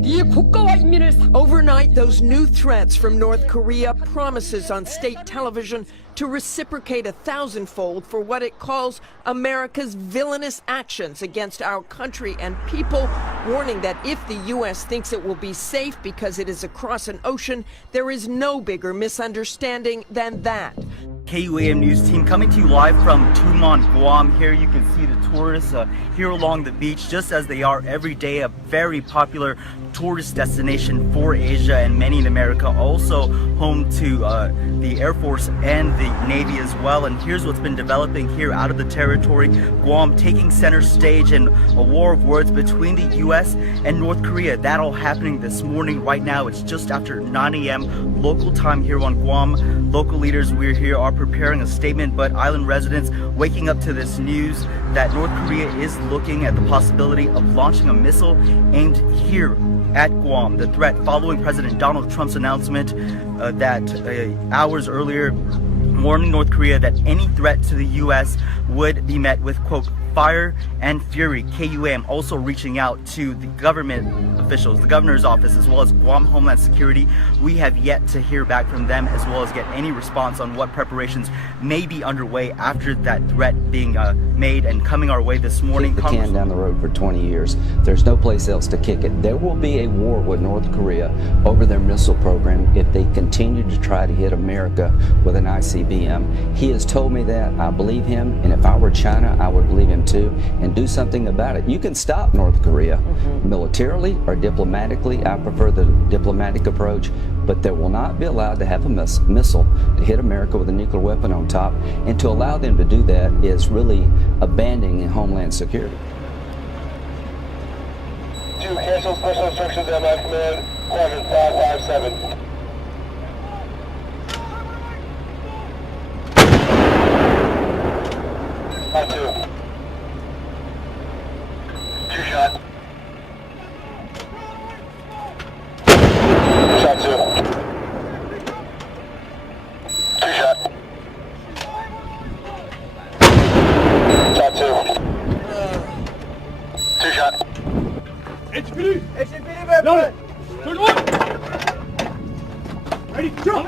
우리의 국가와 인민을 Overnight, those new threats from North Korea, promises on state television to reciprocate 1,000-fold for what it calls America's villainous actions against our country and people, warning that if the U.S. thinks it will be safe because it is across an ocean, there is no bigger misunderstanding than that. KUAM News team coming to you live from Tumon, Guam. Here you can see the tourists here along the beach, just as they are every day, a very popular tourist destination for Asia and many in America, also home to the Air Force and the Navy as well. And here's what's been developing here out of the territory. Guam taking center stage in a war of words between the US and North Korea. That all happening this morning. Right now it's just after 9 a.m. local time here on Guam. Local leaders we're here are preparing a statement, but island residents waking up to this news that North Korea is looking at the possibility of launching a missile aimed here at Guam. The threat following President Donald Trump's announcement that hours earlier warning North Korea that any threat to the U.S. would be met with, quote, fire and fury. KUAM also reaching out to the government officials, the governor's office, as well as Guam Homeland Security. We have yet to hear back from them, as well as get any response on what preparations may be underway after that threat being made and coming our way this morning. Kick the can down the road for 20 years. There's no place else to kick it. There will be a war with North Korea over their missile program if they continue to try to hit America with an ICBM. He has told me that. I believe him, and if I were China, I would believe him too, and do something about it. You can stop North Korea militarily or diplomatically. I prefer the diplomatic approach, but they will not be allowed to have a missile to hit America with a nuclear weapon on top, and to allow them to do that is really abandoning Homeland Security. 2, cancel special instructions at my command, quadrant 557. Shot. Shot 2. 2 shot. Shot 2. 2 shot. HPD! HPD, man! Turn one! Ready, jump!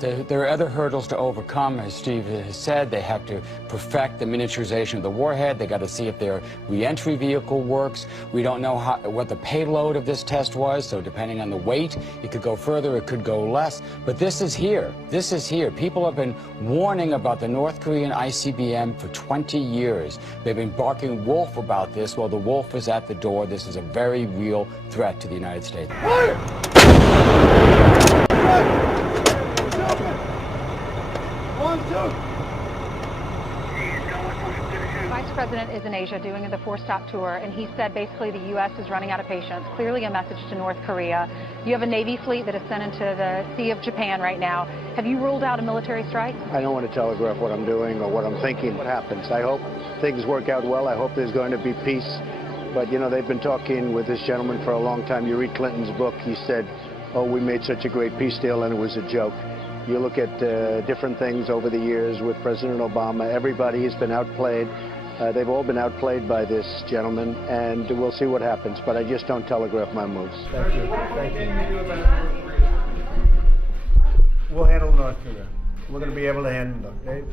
There are other hurdles to overcome, as Steve has said. They have to perfect the miniaturization of the warhead. They got to see if their reentry vehicle works. We don't know what the payload of this test was, so depending on the weight, it could go further, it could go less. But this is here. This is here. People have been warning about the North Korean ICBM for 20 years. They've been barking wolf about this. Well, the wolf is at the door. This is a very real threat to the United States. Vice President is in Asia doing the 4-stop tour, and he said basically the U.S. is running out of patience. Clearly a message to North Korea. You have a Navy fleet that is sent into the Sea of Japan right now. Have you ruled out a military strike? I don't want to telegraph what I'm doing or what I'm thinking. What happens? I hope things work out well. I hope there's going to be peace. But, you know, they've been talking with this gentleman for a long time. You read Clinton's book. He said, oh, we made such a great peace deal, and it was a joke. You look at different things over the years with President Obama. Everybody has been outplayed. They've all been outplayed by this gentleman, and we'll see what happens. But I just don't telegraph my moves. Thank you. Thank you. We'll handle North Korea. We're going to be able to handle it.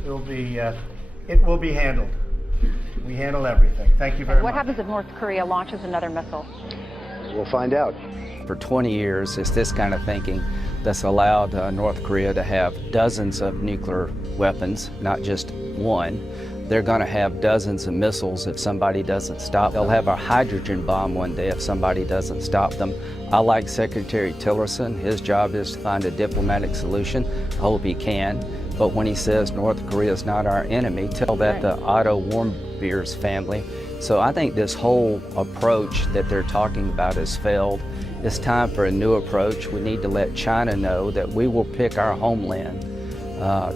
It will be handled. We handle everything. Thank you very much. What happens if North Korea launches another missile? We'll find out. For 20 years, it's this kind of thinking that's allowed North Korea to have dozens of nuclear weapons, not just one. They're going to have dozens of missiles if somebody doesn't stop. They'll have a hydrogen bomb one day if somebody doesn't stop them. I like Secretary Tillerson. His job is to find a diplomatic solution. I hope he can. But when he says North Korea is not our enemy, tell that to Otto Warmbier's family. So I think this whole approach that they're talking about has failed. It's time for a new approach. We need to let China know that we will pick our homeland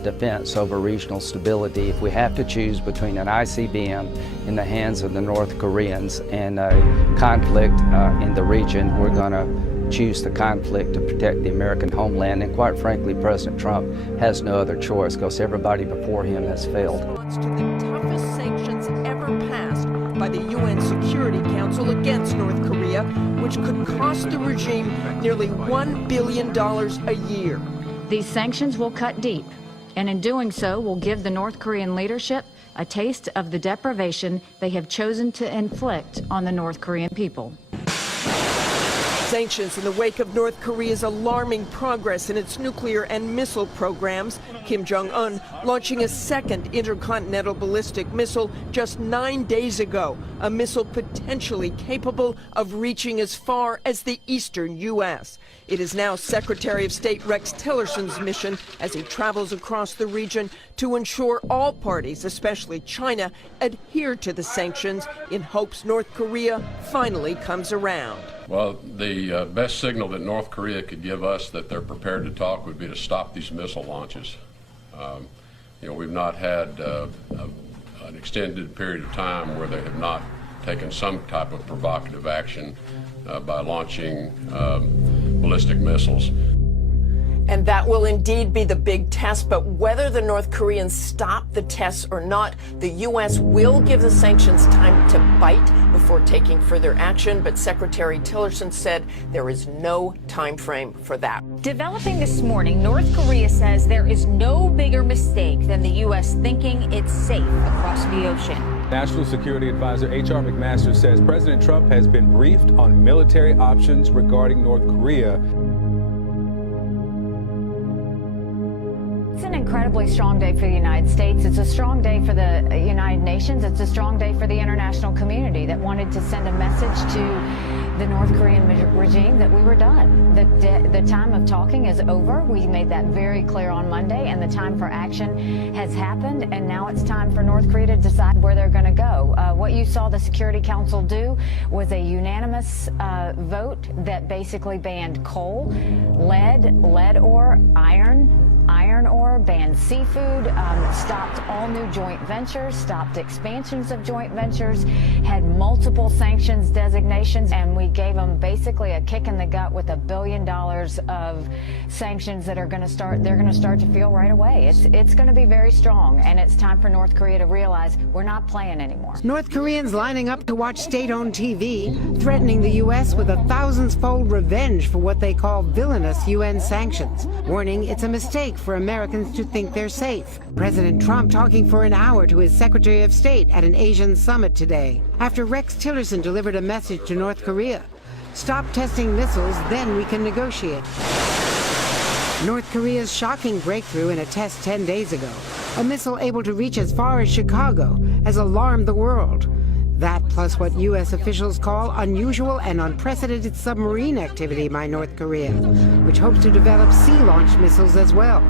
defense over regional stability. If we have to choose between an ICBM in the hands of the North Koreans and a conflict in the region, we're going to choose the conflict to protect the American homeland. And quite frankly, President Trump has no other choice because everybody before him has failed. To the toughest sanctions Korea, which could cost the regime nearly $1 billion a year. These sanctions will cut deep, and in doing so will give the North Korean leadership a taste of the deprivation they have chosen to inflict on the North Korean people. Sanctions in the wake of North Korea's alarming progress in its nuclear and missile programs. Kim Jong-un launching a second intercontinental ballistic missile just 9 days ago, a missile potentially capable of reaching as far as the eastern U.S. It is now Secretary of State Rex Tillerson's mission as he travels across the region to ensure all parties, especially China, adhere to the sanctions in hopes North Korea finally comes around. Well, the best signal that North Korea could give us that they're prepared to talk would be to stop these missile launches. We've not had an extended period of time where they have not taken some type of provocative action by launching ballistic missiles. And that will indeed be the big test, but whether the North Koreans stop the tests or not, the U.S. will give the sanctions time to bite before taking further action, but Secretary Tillerson said there is no time frame for that. Developing this morning, North Korea says there is no bigger mistake than the U.S. thinking it's safe across the ocean. National Security Advisor H.R. McMaster says President Trump has been briefed on military options regarding North Korea. It's an incredibly strong day for the United States. It's a strong day for the United Nations. It's a strong day for the international community that wanted to send a message to the North Korean regime that we were done. The time of talking is over. We made that very clear on Monday, and the time for action has happened, and now it's time for North Korea to decide where they're going to go. What you saw the Security Council do was a unanimous vote that basically banned coal, lead ore, iron ore, banned seafood, stopped all new joint ventures, stopped expansions of joint ventures, had multiple sanctions designations, and we gave them basically a kick in the gut with $1 billion of sanctions that are going to start, they're going to start to feel right away. It's going to be very strong, and it's time for North Korea to realize we're not playing anymore. North Koreans lining up to watch state-owned TV, threatening the U.S. with a thousands-fold revenge for what they call villainous UN sanctions, warning it's a mistake for Americans to think they're safe. President Trump talking for an hour to his Secretary of State at an Asian summit today, after Rex Tillerson delivered a message to North Korea. Stop testing missiles, then we can negotiate. North Korea's shocking breakthrough in a test 10 days ago, a missile able to reach as far as Chicago, has alarmed the world. That plus what U.S. officials call unusual and unprecedented submarine activity by North Korea, which hopes to develop sea-launched missiles as well,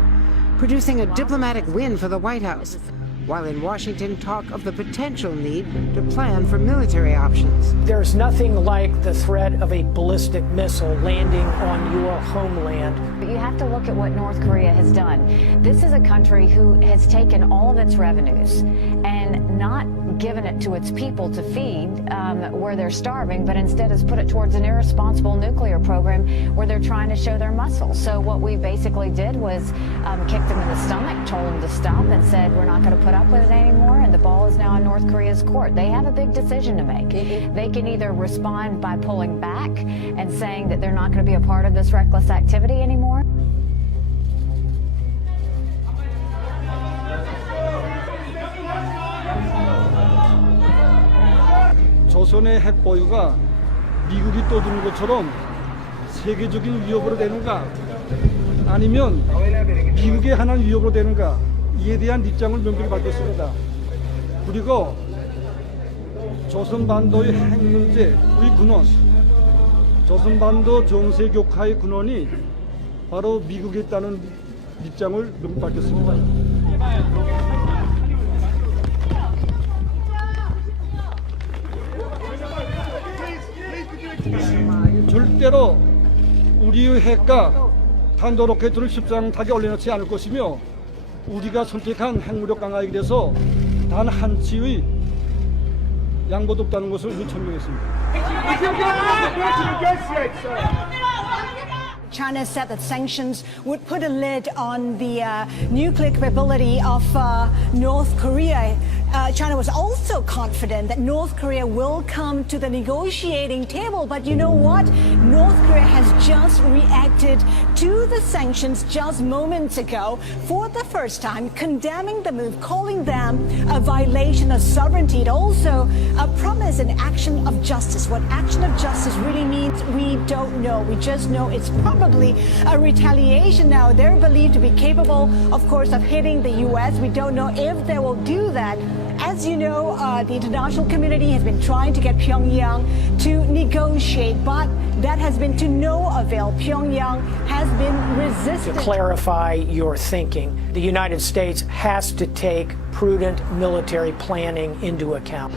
producing a diplomatic win for the White House, while in Washington talk of the potential need to plan for military options. There's nothing like the threat of a ballistic missile landing on your homeland. But you have to look at what North Korea has done. This is a country who has taken all of its revenues and not given it to its people to feed where they're starving, but instead has put it towards an irresponsible nuclear program where they're trying to show their muscle. So what we basically did was kicked them in the stomach, told them to stop, and said we're not going to put up with it anymore, and the ball is now in North Korea's court. They have a big decision to make. They can either respond by pulling back and saying that they're not going to be a part of this reckless activity anymore. 조선의 핵 보유가 미국이 떠드는 것처럼 세계적인 위협으로 되는가, 아니면 미국에 한한 위협으로 되는가, 이에 대한 입장을 명백히 밝혔습니다. 그리고 조선반도의 핵 문제, 우리 근원, 조선반도 정세 격화의 근원이 바로 미국에 있다는 입장을 명백히 밝혔습니다. 절대로 우리의 핵과 탄도 로켓을 십상타게 올려놓지 않을 것이며, 우리가 선택한 핵무력 강화에 대해서 단 한치의 양보도 없다는 것을 천명했습니다. China said that sanctions would put a lid on the nuclear capability of North Korea. China was also confident that North Korea will come to the negotiating table. But you know what? North Korea has just reacted to the sanctions just moments ago for the first time, condemning the move, calling them a violation of sovereignty. It also promised an action of justice. What action of justice really means, we don't know. We just know it's probably a retaliation. Now, they're believed to be capable, of course, of hitting the U.S. We don't know if they will do that. As you know, the international community has been trying to get Pyongyang to negotiate, but that has been to no avail. Pyongyang has been resistant. To clarify your thinking, the United States has to take prudent military planning into account.